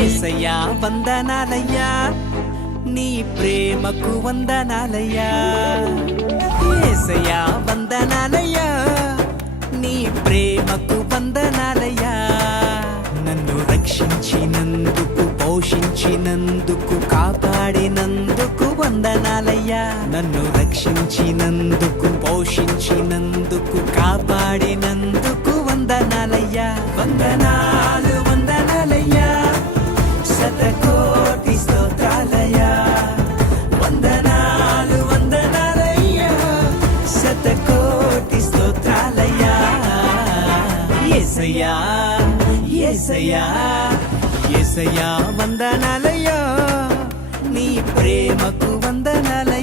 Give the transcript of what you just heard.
యేసయ్యా వందనాలయ్యా నీ ప్రేమకు వందనాలయ్యా యేసయ్యా వందనాలయ్యా నీ ప్రేమకు వందనాలయ్యా నన్ను రక్షించినందుకు పోషించినందుకు కాపాడినందుకు వందనాలయ్యా నన్ను రక్షించినందుకు పోషించినందుకు కాపాడినందుకు వందనాలయ్యా వందనాలు వందనాలయ్యా శతకోటి స్తోత్రాలయ్యా వందనాలు వందనాలయ్యా శతకోటి స్తోత్రాలయ్యా యేసయ్యా యేసయ్యా యేసయ్యా వందనాలయ్యా నీ ప్రేమకు వందనాలయ్యా